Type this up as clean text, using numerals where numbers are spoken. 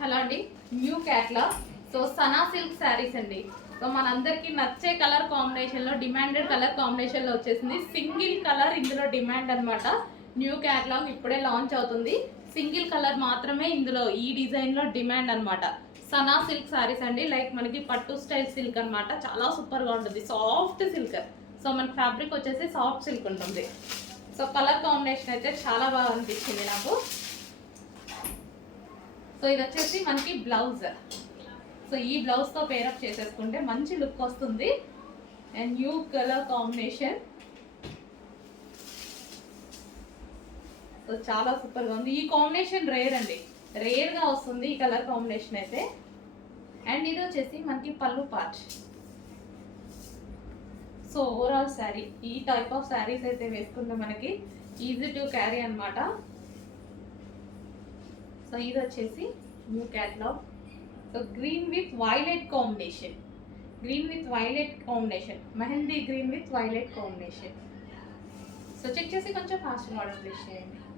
Hello అండి, new catalogue. So Sana silk saris అండి. So మనందరికీ నచ్చే కలర్ కాంబినేషన్లో, డిమాండెడ్ కలర్ కాంబినేషన్లో వచ్చేసింది. సింగిల్ కలర్ ఇందులో డిమాండ్ అనమాట. న్యూ క్యాట్లాగ్ ఇప్పుడే లాంచ్ అవుతుంది. సింగిల్ కలర్ మాత్రమే ఇందులో ఈ డిజైన్లో డిమాండ్ అనమాట. సనా సిల్క్ శారీస్ అండి. లైక్ మనకి పట్టు స్టైల్ సిల్క్ అనమాట. చాలా సూపర్గా ఉంటుంది, సాఫ్ట్ సిల్క్. సో మనకి ఫ్యాబ్రిక్ వచ్చేసి సాఫ్ట్ సిల్క్ ఉంటుంది. సో కలర్ కాంబినేషన్ అయితే చాలా బాగా అనిపించింది నాకు. సో ఇది వచ్చేసి మనకి బ్లౌజ్. సో ఈ బ్లౌజ్తో పేరప్ చేసేసుకుంటే మంచి లుక్ వస్తుంది. And new colour combination. So చాలా సూపర్గా ఉంది. ఈ కాంబినేషన్ రేర్ అండి, రేర్గా వస్తుంది ఈ కలర్ కాంబినేషన్ అయితే. అండ్ ఇది వచ్చేసి మనకి పళ్ళు పార్ట్. సో ఓవరాల్ శారీ ఈ టైప్ ఆఫ్ శారీస్ అయితే వేసుకుంటే మనకి ఈజీ టు క్యారీ అనమాట. సో ఇది వచ్చేసి new catalogue. So green with violet combination, mehndi green with violet combination. So check చేసి కొంచెం ఫాస్ట్గా ఆర్డర్ ప్లేస్ చేయండి.